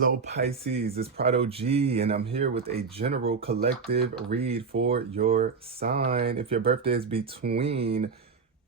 Hello Pisces, it's Prado G, and I'm here with a general collective read for your sign. If your birthday is between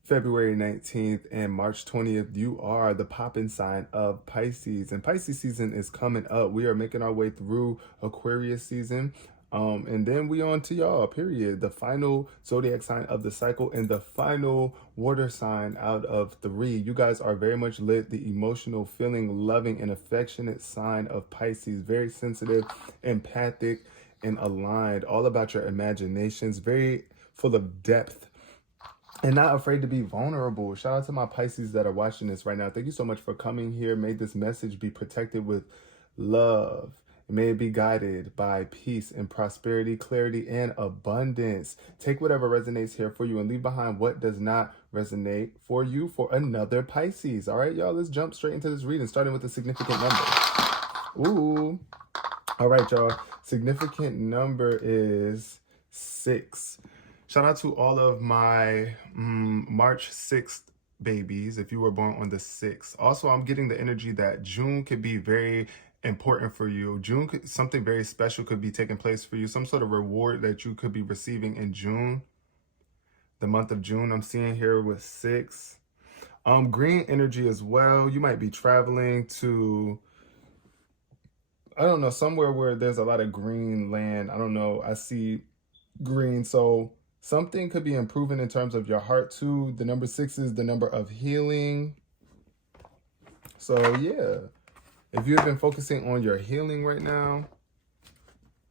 February 19th and March 20th, you are the poppin' sign of Pisces. And Pisces season is coming up. We are making our way through Aquarius season. And then we on to y'all, period. The final zodiac sign of the cycle and the final water sign out of 3. You guys are very much lit. The emotional, feeling, loving, and affectionate sign of Pisces. Very sensitive, empathic, and aligned. All about your imaginations. Very full of depth and not afraid to be vulnerable. Shout out to my Pisces that are watching this right now. Thank you so much for coming here. May this message be protected with love. May it be guided by peace and prosperity, clarity, and abundance. Take whatever resonates here for you and leave behind what does not resonate for you for another Pisces. All right, y'all, let's jump straight into this reading, starting with a significant number. Ooh. All right, y'all. Significant number is 6. Shout out to all of my March 6th babies, if you were born on the 6th. Also, I'm getting the energy that June could be very important for you. Something very special could be taking place for you. Some sort of reward that you could be receiving in June. The month of June, I'm seeing here with 6. Green energy as well. You might be traveling to, I don't know, somewhere where there's a lot of green land. I don't know. I see green. So something could be improving in terms of your heart too. The number 6 is the number of healing. So yeah, if you've been focusing on your healing right now,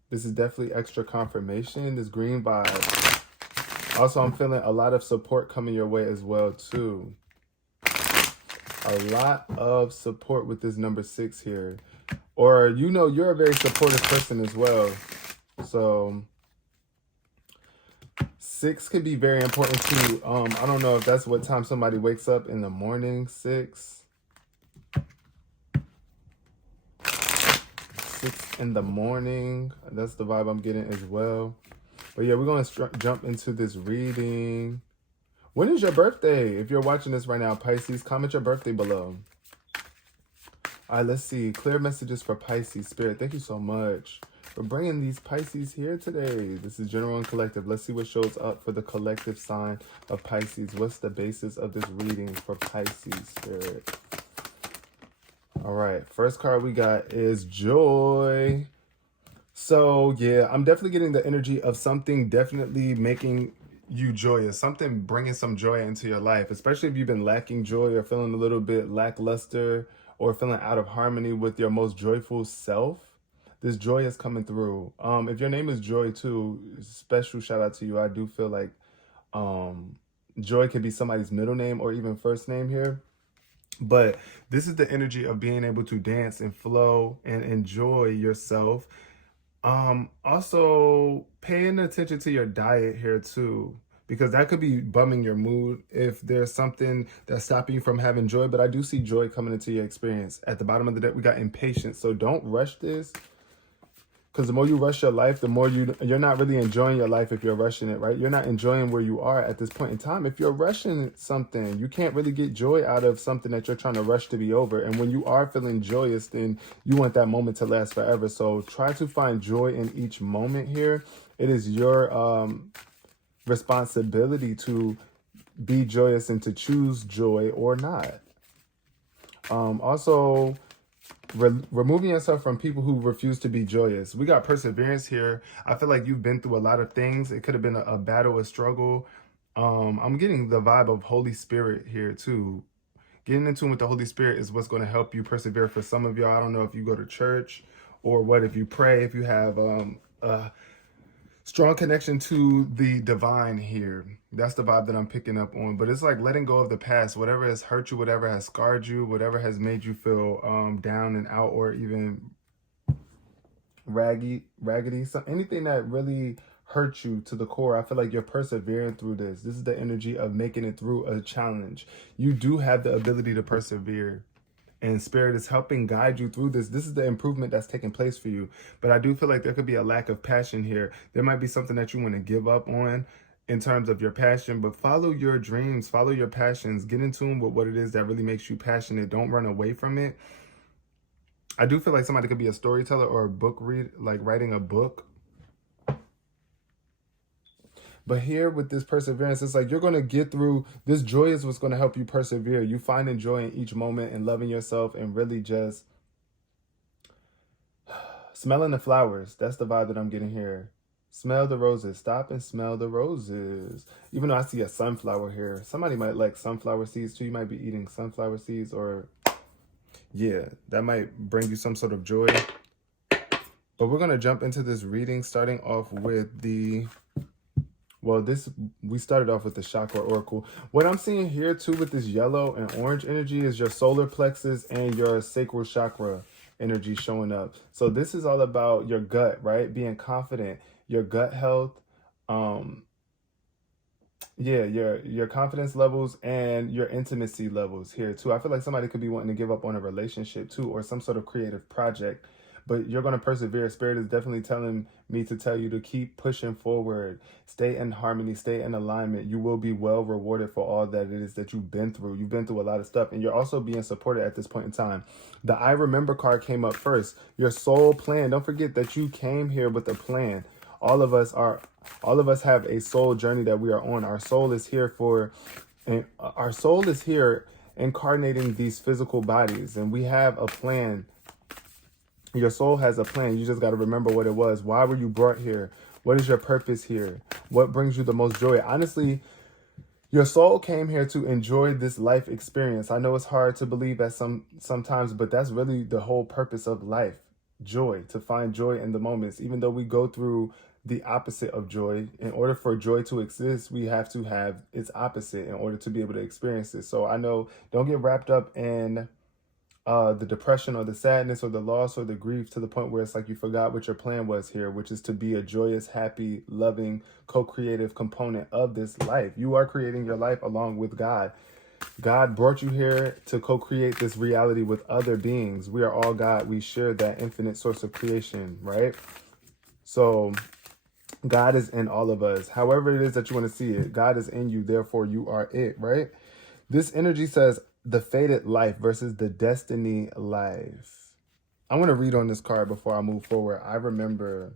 this is definitely extra confirmation, this green vibe. Also, I'm feeling a lot of support coming your way as well too. A lot of support with this number 6 here. Or, you know, you're a very supportive person as well. So 6 could be very important too. I don't know if that's what time somebody wakes up in the morning. 6 in the morning. That's the vibe I'm getting as well. But yeah, we're going to jump into this reading. When is your birthday? If you're watching this right now, Pisces, comment your birthday below. All right, let's see. Clear messages for Pisces. Spirit, thank you so much for bringing these Pisces here today. This is general and collective. Let's see what shows up for the collective sign of Pisces. What's the basis of this reading for Pisces, Spirit? All right, first card we got is joy. So yeah, I'm definitely getting the energy of something definitely making you joyous, something bringing some joy into your life, especially if you've been lacking joy or feeling a little bit lackluster or feeling out of harmony with your most joyful self. This joy is coming through. If your name is Joy too, special shout out to you. I do feel like Joy could be somebody's middle name or even first name here. But this is the energy of being able to dance and flow and enjoy yourself. Also paying attention to your diet here too, because that could be bumming your mood if there's something that's stopping you from having joy. But I do see joy coming into your experience. At the bottom of the deck, we got impatience. So don't rush this, because the more you rush your life, the more you're not really enjoying your life if you're rushing it, right? You're not enjoying where you are at this point in time. If you're rushing something, you can't really get joy out of something that you're trying to rush to be over. And when you are feeling joyous, then you want that moment to last forever. So try to find joy in each moment here. It is your responsibility to be joyous and to choose joy or not. Also, removing yourself from people who refuse to be joyous. We got perseverance here. I feel like you've been through a lot of things. It could have been a battle, a struggle. I'm getting the vibe of Holy Spirit here too. Getting in tune with the Holy Spirit is what's going to help you persevere. For some of y'all, I don't know if you go to church or what, if you pray, if you have a strong connection to the divine here. That's the vibe that I'm picking up on. But it's like letting go of the past. Whatever has hurt you, whatever has scarred you, whatever has made you feel down and out or even raggedy. So anything that really hurt you to the core, I feel like you're persevering through this. This is the energy of making it through a challenge. You do have the ability to persevere. And Spirit is helping guide you through this. This is the improvement that's taking place for you. But I do feel like there could be a lack of passion here. There might be something that you want to give up on in terms of your passion, but follow your dreams, follow your passions, get in tune with what it is that really makes you passionate. Don't run away from it. I do feel like somebody could be a storyteller or a book read, like writing a book. But here with this perseverance, it's like you're going to get through. This joy is what's going to help you persevere. You finding joy in each moment and loving yourself and really just smelling the flowers. That's the vibe that I'm getting here. Smell the roses. Stop and smell the roses. Even though I see a sunflower here. Somebody might like sunflower seeds too. You might be eating sunflower seeds, or yeah, that might bring you some sort of joy. But we're going to jump into this reading starting off with the, well, we started off with the chakra oracle. What I'm seeing here too with this yellow and orange energy is your solar plexus and your sacral chakra energy showing up. So this is all about your gut, right? Being confident, your gut health, yeah, your confidence levels and your intimacy levels here too. I feel like somebody could be wanting to give up on a relationship too, or some sort of creative project, but you're going to persevere. Spirit is definitely telling me to tell you to keep pushing forward, stay in harmony, stay in alignment. You will be well rewarded for all that it is that you've been through. You've been through a lot of stuff, and you're also being supported at this point in time. The I remember card came up first. Your soul plan. Don't forget that you came here with a plan. All of us have a soul journey that we are on. Our soul is here our soul is here incarnating these physical bodies, and we have a plan. Your soul has a plan. You just got to remember what it was. Why were you brought here? What is your purpose here? What brings you the most joy? Honestly, your soul came here to enjoy this life experience. I know it's hard to believe that sometimes, but that's really the whole purpose of life. Joy, to find joy in the moments. Even though we go through the opposite of joy, in order for joy to exist, we have to have its opposite in order to be able to experience it. So I know, don't get wrapped up in the depression or the sadness or the loss or the grief to the point where it's like you forgot what your plan was here, which is to be a joyous, happy, loving, co-creative component of this life. You are creating your life along with God. God brought you here to co-create this reality with other beings. We are all God. We share that infinite source of creation, right? So God is in all of us. However it is that you want to see it, God is in you, therefore you are it, right? This energy says the fated life versus the destiny life. I want to read on this card before I move forward. I remember.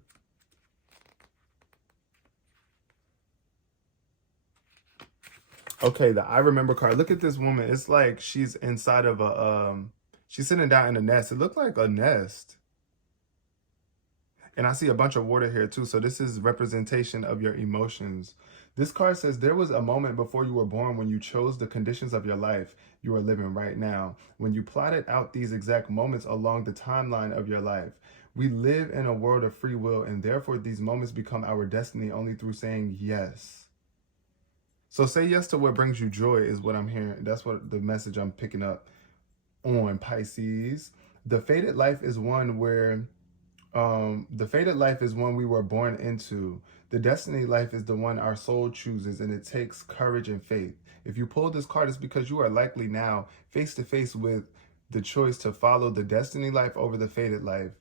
Okay, the I remember card. Look at this woman. It's like she's inside of she's sitting down in a nest. It looked like a nest. And I see a bunch of water here too. So this is representation of your emotions. This card says there was a moment before you were born when you chose the conditions of your life you are living right now. When you plotted out these exact moments along the timeline of your life. We live in a world of free will, and therefore these moments become our destiny only through saying yes. So say yes to what brings you joy is what I'm hearing. That's what the message I'm picking up on, Pisces. The fated life is one where the fated life is one we were born into. The destiny life is the one our soul chooses, and it takes courage and faith. If you pull this card, it's because you are likely now face to face with the choice to follow the destiny life over the fated life,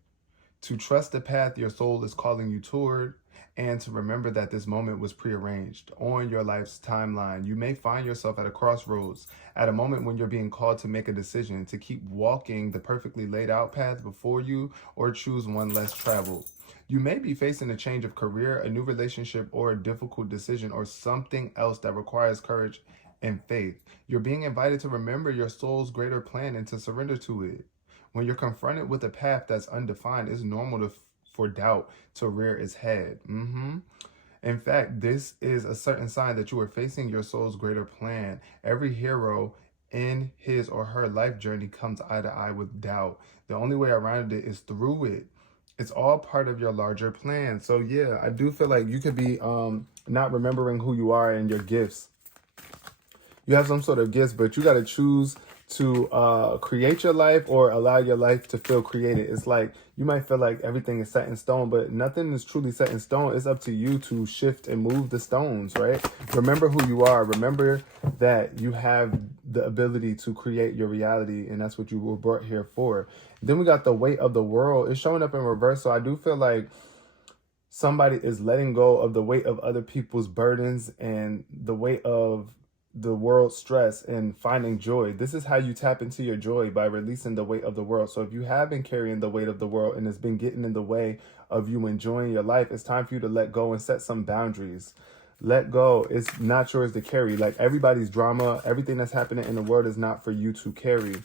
to trust the path your soul is calling you toward, and to remember that this moment was prearranged on your life's timeline. You may find yourself at a crossroads, at a moment when you're being called to make a decision, to keep walking the perfectly laid out path before you or choose one less traveled. You may be facing a change of career, a new relationship, or a difficult decision, or something else that requires courage and faith. You're being invited to remember your soul's greater plan and to surrender to it. When you're confronted with a path that's undefined, it's normal for doubt to rear its head. In fact, this is a certain sign that you are facing your soul's greater plan. Every hero in his or her life journey comes eye to eye with doubt. The only way around it is through it. It's all part of your larger plan. So yeah, I do feel like you could be not remembering who you are and your gifts. You have some sort of gifts, but you got to choose to create your life or allow your life to feel created. It's like you might feel like everything is set in stone, but nothing is truly set in stone. It's up to you to shift and move the stones, right? Remember who you are. Remember that you have the ability to create your reality, and that's what you were brought here for. Then we got the weight of the world. It's showing up in reverse, so I do feel like somebody is letting go of the weight of other people's burdens and the weight of the world's stress and finding joy. This is how you tap into your joy, by releasing the weight of the world. So if you have been carrying the weight of the world and it's been getting in the way of you enjoying your life, it's time for you to let go and set some boundaries. Let go. It's not yours to carry. Like, everybody's drama, everything that's happening in the world is not for you to carry.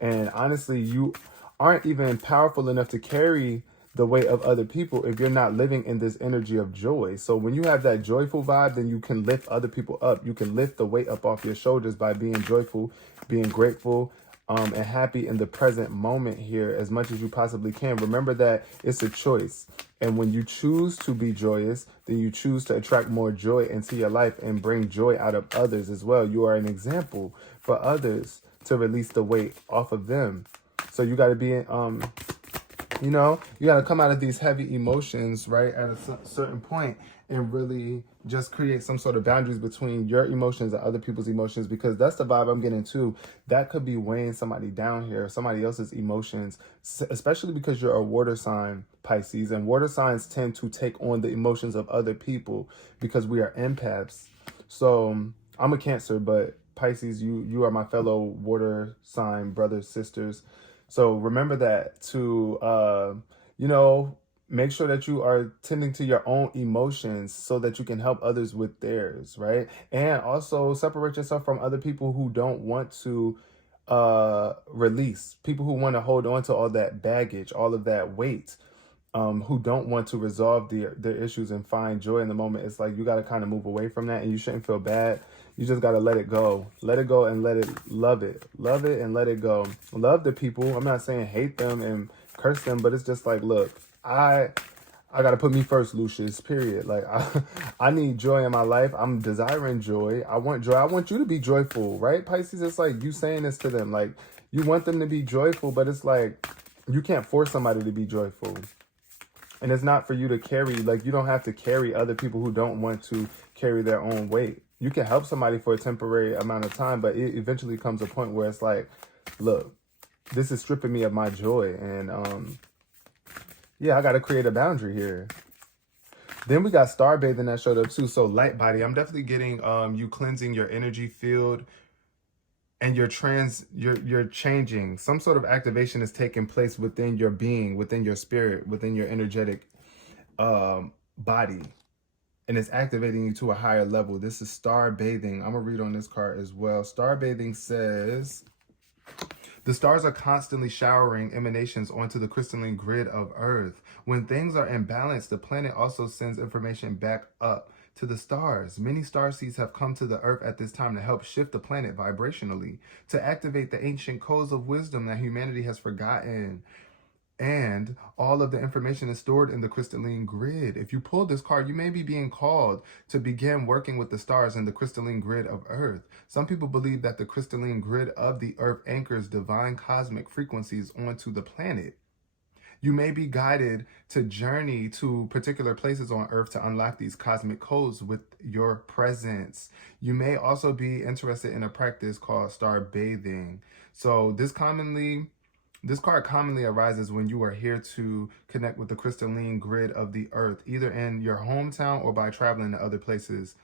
And honestly, you aren't even powerful enough to carry the weight of other people if you're not living in this energy of joy. So when you have that joyful vibe, then you can lift other people up. You can lift the weight up off your shoulders by being joyful, being grateful, and happy in the present moment here as much as you possibly can. Remember that it's a choice. And when you choose to be joyous, then you choose to attract more joy into your life and bring joy out of others as well. You are an example for others to release the weight off of them. So you got to be, you know, you got to come out of these heavy emotions, right, at a certain point, and really just create some sort of boundaries between your emotions and other people's emotions, because that's the vibe I'm getting too. That could be weighing somebody down here, somebody else's emotions, especially because you're a water sign, Pisces, and water signs tend to take on the emotions of other people because we are empaths. So I'm a Cancer, but Pisces, you are my fellow water sign brothers, sisters. So remember that to, you know, make sure that you are tending to your own emotions so that you can help others with theirs, right? And also separate yourself from other people who don't want to release, people who want to hold on to all that baggage, all of that weight, who don't want to resolve their issues and find joy in the moment. It's like you got to kind of move away from that, and you shouldn't feel bad. You just got to let it go. Let it go and let it, love it. Love it and let it go. Love the people. I'm not saying hate them and curse them, but it's just like, look, I got to put me first, Lucius, period. Like, I need joy in my life. I'm desiring joy. I want joy. I want you to be joyful, right, Pisces? It's like you saying this to them. Like, you want them to be joyful, but it's like you can't force somebody to be joyful. And it's not for you to carry, like, you don't have to carry other people who don't want to carry their own weight. You can help somebody for a temporary amount of time, but it eventually comes a point where it's like, look, this is stripping me of my joy. And yeah, I got to create a boundary here. Then we got star bathing that showed up too. So light body, I'm definitely getting you cleansing your energy field, and you're changing. Some sort of activation is taking place within your being, within your spirit, within your energetic body. And it's activating you to a higher level. This is star bathing. I'm going to read on this card as well. Star bathing says, the stars are constantly showering emanations onto the crystalline grid of Earth. When things are imbalanced, the planet also sends information back up to the stars. Many starseeds have come to the Earth at this time to help shift the planet vibrationally, to activate the ancient codes of wisdom that humanity has forgotten. And all of the information is stored in the crystalline grid. If you pull this card, you may be being called to begin working with the stars in the crystalline grid of Earth. Some people believe that the crystalline grid of the Earth anchors divine cosmic frequencies onto the planet. You may be guided to journey to particular places on Earth to unlock these cosmic codes with your presence. You may also be interested in a practice called star bathing. So this card commonly arises when you are here to connect with the crystalline grid of the Earth, either in your hometown or by traveling to other places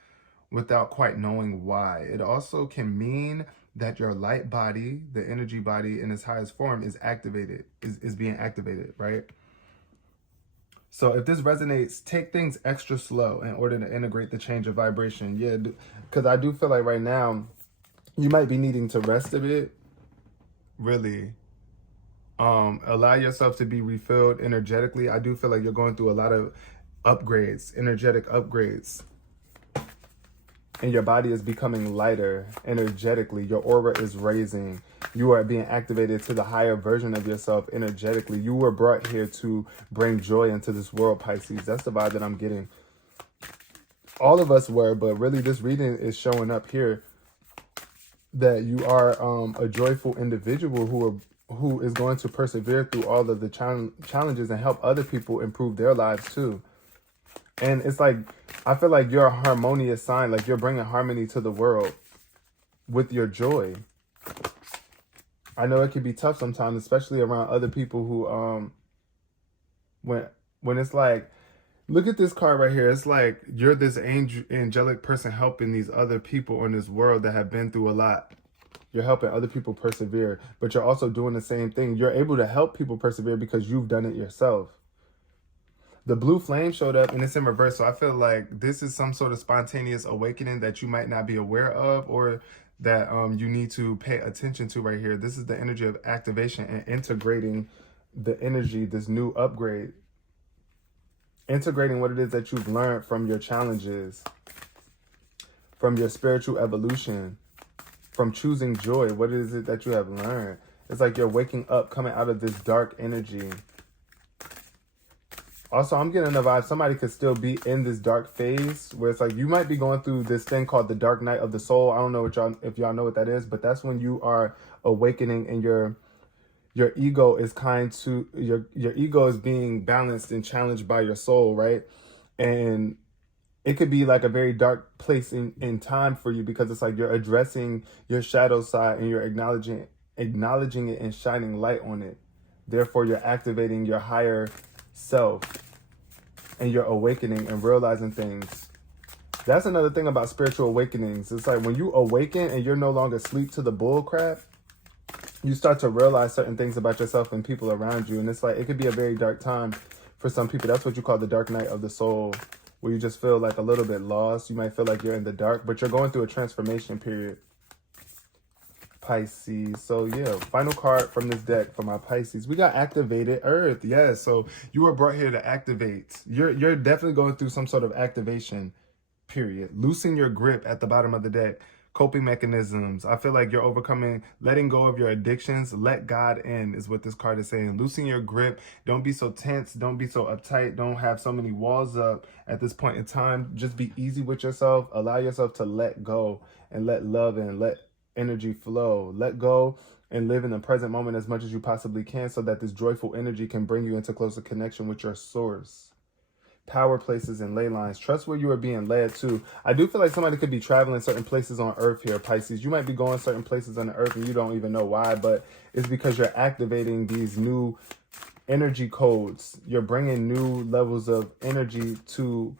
without quite knowing why. It also can mean that your light body, the energy body in its highest form, is being activated, right? So if this resonates, take things extra slow in order to integrate the change of vibration. Yeah, because I do feel like right now you might be needing to rest a bit, really. Allow yourself to be refilled energetically. I do feel like you're going through a lot of upgrades, energetic upgrades. And your body is becoming lighter energetically. Your aura is raising. You are being activated to the higher version of yourself energetically. You were brought here to bring joy into this world, Pisces. That's the vibe that I'm getting. All of us were, but really this reading is showing up here that you are a joyful individual who is going to persevere through all of the challenges and help other people improve their lives too. And it's like, I feel like you're a harmonious sign, like you're bringing harmony to the world with your joy. I know it can be tough sometimes, especially around other people who, when it's like, Look at this card right here. It's like you're this angelic person helping these other people in this world that have been through a lot. You're helping other people persevere, but you're also doing the same thing. You're able to help people persevere because you've done it yourself. The blue flame showed up and it's in reverse. So I feel like this is some sort of spontaneous awakening that you might not be aware of, or that you need to pay attention to right here. This is the energy of activation and integrating the energy, this new upgrade. Integrating what it is that you've learned from your challenges, from your spiritual evolution, from choosing joy. What is it that you have learned? It's like you're waking up, coming out of this dark energy. Also, I'm getting the vibe somebody could still be in this dark phase where it's like you might be going through this thing called the dark night of the soul. I don't know if y'all know what that is, but that's when you are awakening and your ego is your ego is being balanced and challenged by your soul, right? And it could be like a very dark place in time for you, because it's like you're addressing your shadow side and you're acknowledging it and shining light on it. Therefore, you're activating your higher self and you're awakening and realizing things. That's another thing about spiritual awakenings. It's like when you awaken and you're no longer asleep to the bull crap, you start to realize certain things about yourself and people around you. And it's like, it could be a very dark time for some people. That's what you call the dark night of the soul, where you just feel like a little bit lost. You might feel like you're in the dark, but you're going through a transformation period. Pisces. So yeah, final card from this deck for my Pisces. We got activated earth. Yes, so you were brought here to activate. You're definitely going through some sort of activation period. Loosen your grip at the bottom of the deck. Coping mechanisms. I feel like you're overcoming, letting go of your addictions. Let God in is what this card is saying. Loosen your grip. Don't be so tense. Don't be so uptight. Don't have so many walls up at this point in time. Just be easy with yourself. Allow yourself to let go and let love and let energy flow. Let go and live in the present moment as much as you possibly can, so that this joyful energy can bring you into closer connection with your source. Power places and ley lines. Trust where you are being led to. I do feel like somebody could be traveling certain places on earth here, Pisces. You might be going certain places on the earth and you don't even know why, but it's because you're activating these new energy codes. You're bringing new levels of energy to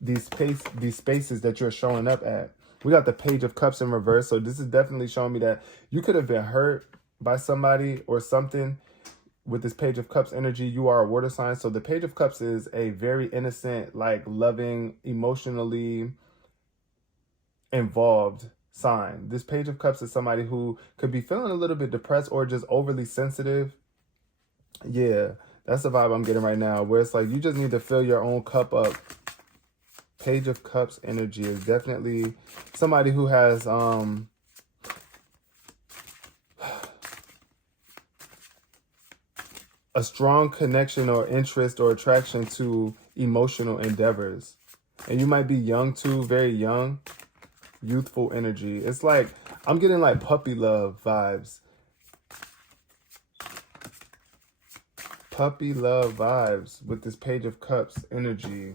these spaces that you're showing up at. We got the Page of Cups in reverse. So this is definitely showing me that you could have been hurt by somebody or something. With this Page of Cups energy, you are a water sign. So the Page of Cups is a very innocent, like loving, emotionally involved sign. This Page of Cups is somebody who could be feeling a little bit depressed or just overly sensitive. Yeah, that's the vibe I'm getting right now, where it's like you just need to fill your own cup up. Page of Cups energy is definitely somebody who has a strong connection or interest or attraction to emotional endeavors. And you might be young too, very young, youthful energy. It's like, I'm getting like puppy love vibes. Puppy love vibes with this Page of Cups energy.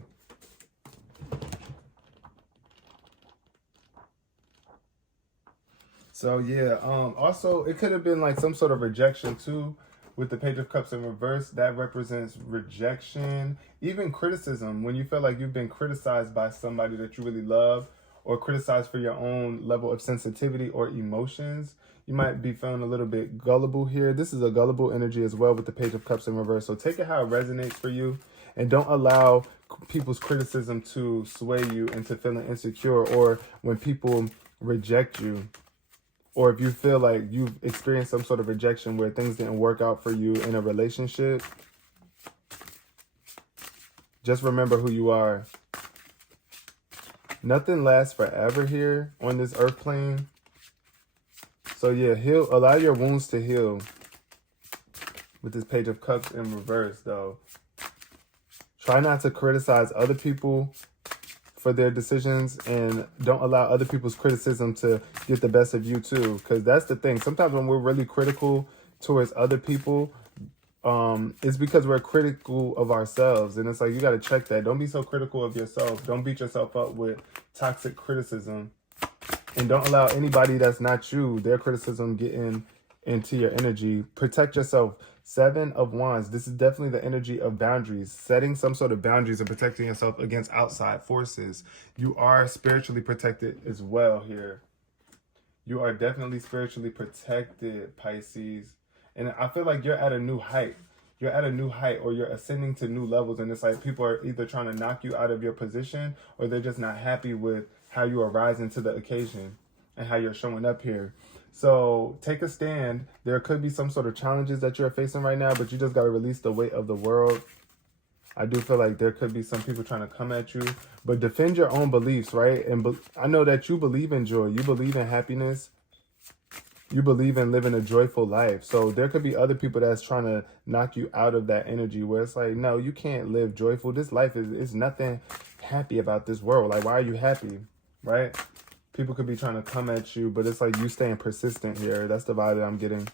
So yeah, also it could have been like some sort of rejection too. With the Page of Cups in reverse, that represents rejection, even criticism. When you feel like you've been criticized by somebody that you really love, or criticized for your own level of sensitivity or emotions, you might be feeling a little bit gullible here. This is a gullible energy as well with the Page of Cups in reverse. So take it how it resonates for you, and don't allow people's criticism to sway you into feeling insecure, or when people reject you. Or if you feel like you've experienced some sort of rejection where things didn't work out for you in a relationship, just remember who you are. Nothing lasts forever here on this earth plane. So yeah, allow your wounds to heal with this Page of Cups in reverse though. Try not to criticize other people for their decisions, and don't allow other people's criticism to get the best of you too, because that's the thing. Sometimes when we're really critical towards other people, it's because we're critical of ourselves, and it's like you got to check that. Don't be so critical of yourself. Don't beat yourself up with toxic criticism, and don't allow anybody that's not you, their criticism, get in into your energy. Protect yourself. 7 of Wands. This is definitely the energy of boundaries, setting some sort of boundaries and protecting yourself against outside forces. You are spiritually protected as well here. You are definitely spiritually protected, Pisces. And I feel like you're at a new height. You're at a new height, or you're ascending to new levels. And it's like people are either trying to knock you out of your position, or they're just not happy with how you are rising to the occasion and how you're showing up here. So take a stand. There could be some sort of challenges that you're facing right now, but you just got to release the weight of the world. I do feel like there could be some people trying to come at you, but defend your own beliefs, right? And I know that you believe in joy. You believe in happiness. You believe in living a joyful life. So there could be other people that's trying to knock you out of that energy where it's like, no, you can't live joyful. This life is nothing happy about this world. Like, why are you happy, right? People could be trying to come at you, but it's like you staying persistent here. That's the vibe that I'm getting.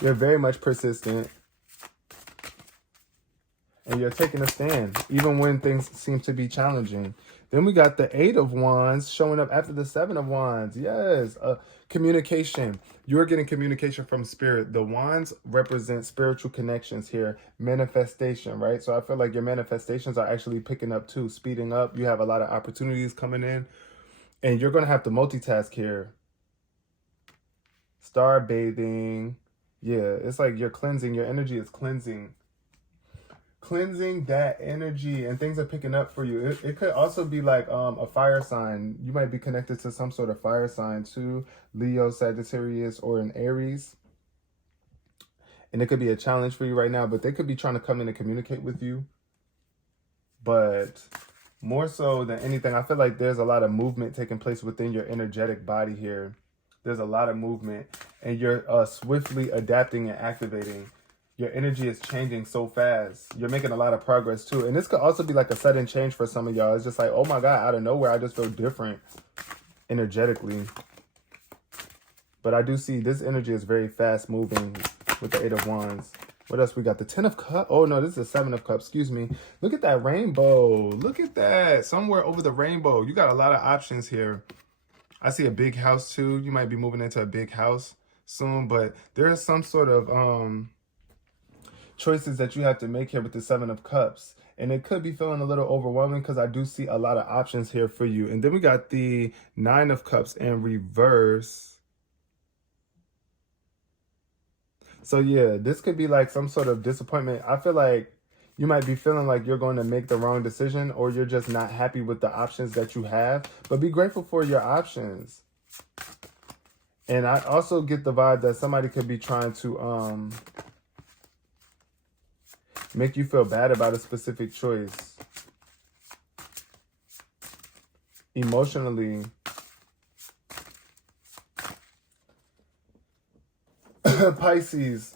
You're very much persistent. And you're taking a stand, even when things seem to be challenging. Then we got the 8 of Wands showing up after the 7 of Wands. Yes, communication. You're getting communication from spirit. The Wands represent spiritual connections here. Manifestation, right? So I feel like your manifestations are actually picking up too, speeding up. You have a lot of opportunities coming in. And you're going to have to multitask here. Star bathing. Yeah, it's like you're cleansing. Your energy is cleansing. Cleansing that energy, and things are picking up for you. It could also be like a fire sign. You might be connected to some sort of fire sign too. Leo, Sagittarius, or an Aries. And it could be a challenge for you right now, but they could be trying to come in and communicate with you. But more so than anything, I feel like there's a lot of movement taking place within your energetic body here. There's a lot of movement, and you're swiftly adapting and activating. Your energy is changing so fast. You're making a lot of progress too. And this could also be like a sudden change for some of y'all. It's just like, oh my God, out of nowhere, I just feel different energetically. But I do see this energy is very fast moving with the 8 of Wands. What else we got? The 10 of Cups. Oh no, this is the 7 of Cups. Excuse me. Look at that rainbow. Look at that. Somewhere over the rainbow. You got a lot of options here. I see a big house too. You might be moving into a big house soon, but there is some sort of choices that you have to make here with the 7 of Cups. And it could be feeling a little overwhelming because I do see a lot of options here for you. And then we got the 9 of Cups in reverse. So yeah, this could be like some sort of disappointment. I feel like you might be feeling like you're going to make the wrong decision, or you're just not happy with the options that you have. But be grateful for your options. And I also get the vibe that somebody could be trying to make you feel bad about a specific choice. Emotionally. Pisces.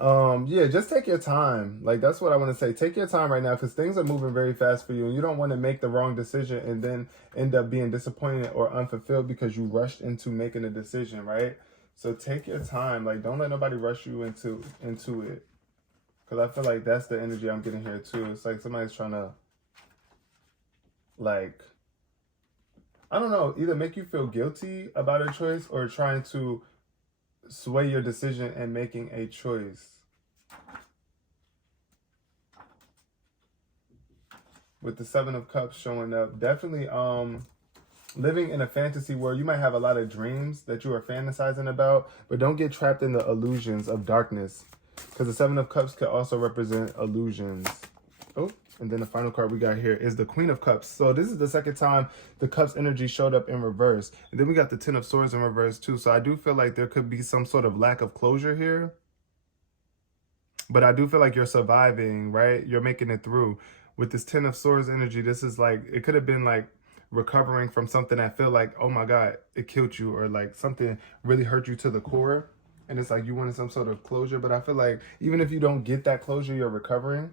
Yeah, just take your time. Like, that's what I want to say. Take your time right now, because things are moving very fast for you, and you don't want to make the wrong decision and then end up being disappointed or unfulfilled because you rushed into making a decision, right? So take your time. Like, don't let nobody rush you into it. Because I feel like that's the energy I'm getting here too. It's like somebody's trying to, like, I don't know, either make you feel guilty about a choice or trying to sway your decision and making a choice. With the 7 of Cups showing up, definitely living in a fantasy world. You might have a lot of dreams that you are fantasizing about, but don't get trapped in the illusions of darkness. Because the 7 of Cups could also represent illusions. Oh, and then the final card we got here is the Queen of Cups. So this is the second time the Cups energy showed up in reverse. And then we got the 10 of Swords in reverse too. So I do feel like there could be some sort of lack of closure here. But I do feel like you're surviving, right? You're making it through. With this 10 of Swords energy, this is like, it could have been like recovering from something that felt like, oh my God, it killed you, or like something really hurt you to the core. And it's like you wanted some sort of closure. But I feel like even if you don't get that closure, you're recovering.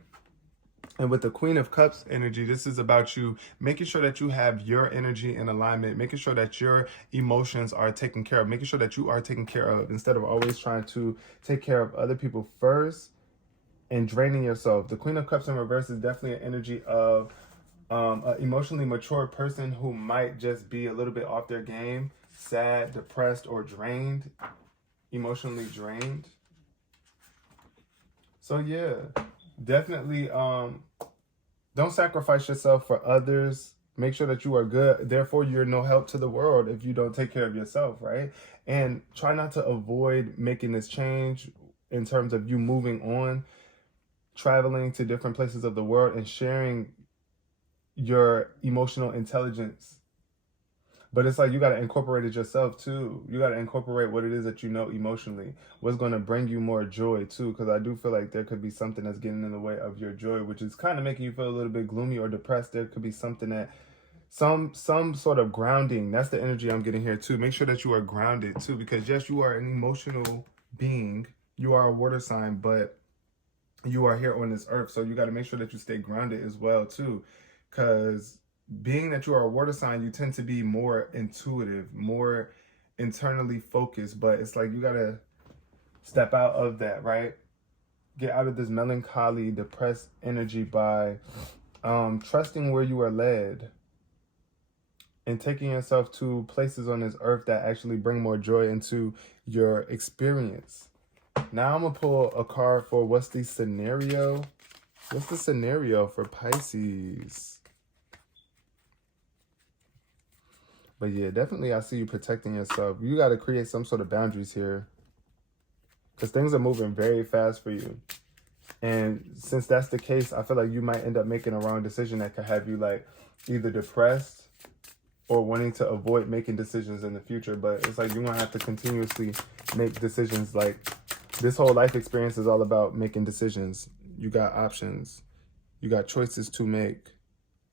And with the Queen of Cups energy, this is about you making sure that you have your energy in alignment, making sure that your emotions are taken care of, making sure that you are taken care of, instead of always trying to take care of other people first and draining yourself. The Queen of Cups in reverse is definitely an energy of an emotionally mature person who might just be a little bit off their game. sad, depressed, or drained, emotionally drained. So yeah, definitely don't sacrifice yourself for others. Make sure that you are good. Therefore, you're no help to the world if you don't take care of yourself, right? And try not to avoid making this change in terms of you moving on, traveling to different places of the world, and sharing your emotional intelligence. But it's like you got to incorporate it yourself too. You got to incorporate what it is that you know emotionally. What's going to bring you more joy too. Because I do feel like there could be something that's getting in the way of your joy, which is kind of making you feel a little bit gloomy or depressed. There could be something that, some sort of grounding. That's the energy I'm getting here too. Make sure that you are grounded too. Because yes, you are an emotional being. You are a water sign, but you are here on this earth. So you got to make sure that you stay grounded as well too. Because being that you are a water sign, you tend to be more intuitive, more internally focused, but it's like you gotta step out of that, right? Get out of this melancholy, depressed energy by trusting where you are led and taking yourself to places on this earth that actually bring more joy into your experience. Now I'm gonna pull a card for what's the scenario? What's the scenario for Pisces? But yeah, definitely I see you protecting yourself. You got to create some sort of boundaries here. Because things are moving very fast for you. And since that's the case, I feel like you might end up making a wrong decision that could have you like either depressed or wanting to avoid making decisions in the future. But it's like you're going to have to continuously make decisions. Like this whole life experience is all about making decisions. You got options. You got choices to make.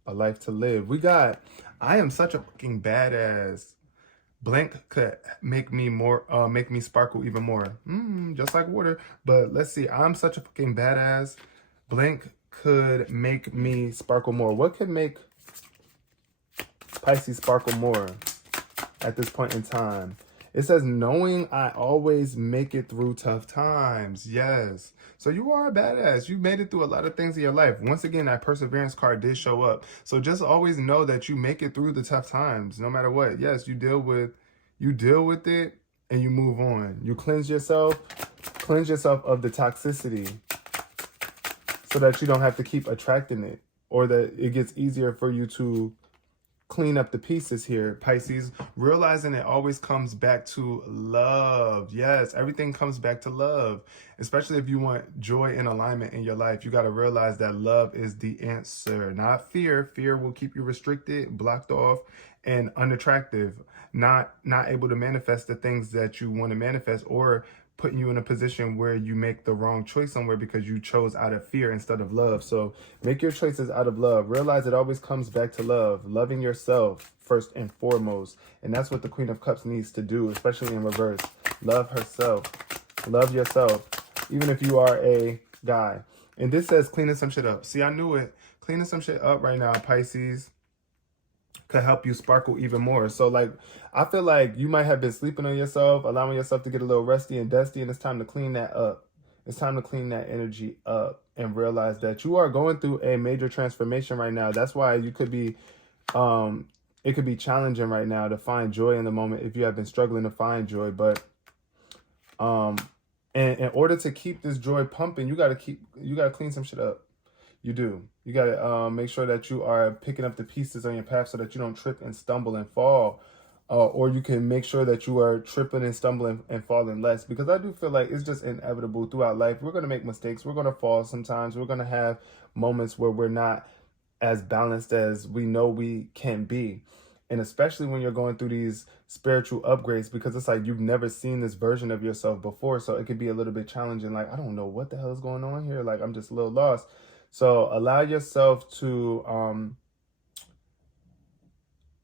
A life to live. We got, I am such a fucking badass. Blank could make me more, make me sparkle even more. Just like water. But let's see, I'm such a fucking badass. Blank could make me sparkle more. What could make Pisces sparkle more at this point in time? It says, knowing I always make it through tough times. Yes. So you are a badass. You made it through a lot of things in your life. Once again, that perseverance card did show up. So just always know that you make it through the tough times, no matter what. Yes, you deal with it and you move on. You cleanse yourself of the toxicity so that you don't have to keep attracting it, or that it gets easier for you to clean up the pieces here, Pisces, realizing it always comes back to love. Yes, everything comes back to love, especially if you want joy and alignment in your life. You got to realize that love is the answer, not fear. Fear will keep you restricted, blocked off, and unattractive, not able to manifest the things that you want to manifest, or putting you in a position where you make the wrong choice somewhere because you chose out of fear instead of love. So make your choices out of love. Realize it always comes back to love, loving yourself first and foremost. And that's what the Queen of Cups needs to do, especially in reverse. Love herself. Love yourself, even if you are a guy. And this says cleaning some shit up. See, I knew it. Cleaning some shit up right now, Pisces, could help you sparkle even more. So like, I feel like you might have been sleeping on yourself, allowing yourself to get a little rusty and dusty, and it's time to clean that up. It's time to clean that energy up and realize that you are going through a major transformation right now. That's why you could be, it could be challenging right now to find joy in the moment if you have been struggling to find joy. But and in order to keep this joy pumping, you gotta clean some shit up. You do. You got to make sure that you are picking up the pieces on your path so that you don't trip and stumble and fall. Or you can make sure that you are tripping and stumbling and falling less. Because I do feel like it's just inevitable throughout life. We're going to make mistakes. We're going to fall sometimes. We're going to have moments where we're not as balanced as we know we can be. And especially when you're going through these spiritual upgrades, because it's like you've never seen this version of yourself before. So it could be a little bit challenging. Like, I don't know what the hell is going on here. Like, I'm just a little lost. So allow yourself to,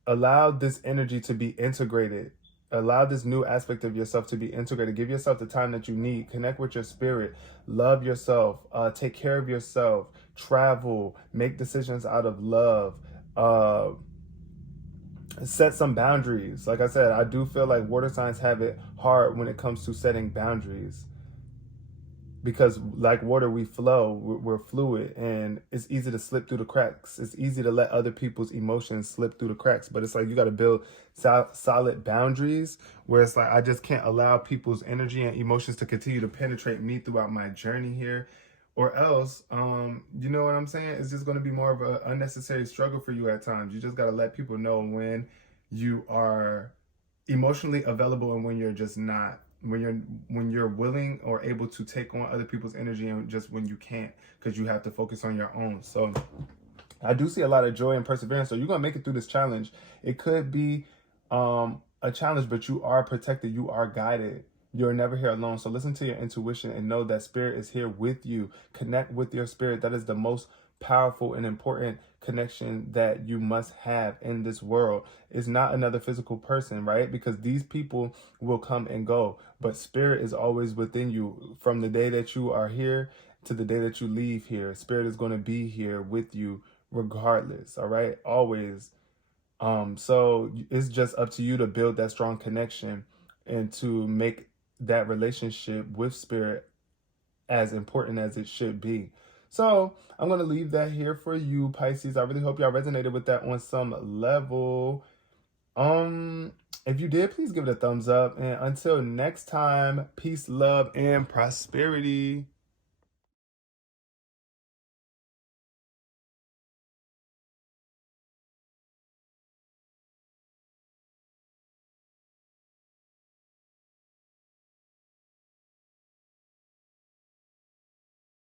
allow this energy to be integrated. Allow this new aspect of yourself to be integrated. Give yourself the time that you need. Connect with your spirit. Love yourself. Take care of yourself. Travel. Make decisions out of love. Set some boundaries. Like I said, I do feel like water signs have it hard when it comes to setting boundaries. because like water, we flow, we're fluid, and it's easy to slip through the cracks. It's easy to let other people's emotions slip through the cracks, but it's like you got to build solid boundaries where it's like I just can't allow people's energy and emotions to continue to penetrate me throughout my journey here, or else you know what I'm saying, it's just going to be more of an unnecessary struggle for you at times. You just got to let people know when you are emotionally available and when you're just not, when you're willing or able to take on other people's energy, and just when you can't, because you have to focus on your own. So I do see a lot of joy and perseverance. So you're gonna make it through this challenge. It could be a challenge, but you are protected, you are guided. You're never here alone. So listen to your intuition and know that spirit is here with you. Connect with your spirit. That is the most powerful and important connection that you must have in this world. It's not another physical person, right? Because these people will come and go, but spirit is always within you. From the day that you are here to the day that you leave here, spirit is going to be here with you regardless. All right, always. So it's just up to you to build that strong connection and to make that relationship with spirit as important as it should be. So I'm going to leave that here for you, Pisces. I really hope y'all resonated with that on some level. If you did, please give it a thumbs up. And until next time, peace, love, and prosperity.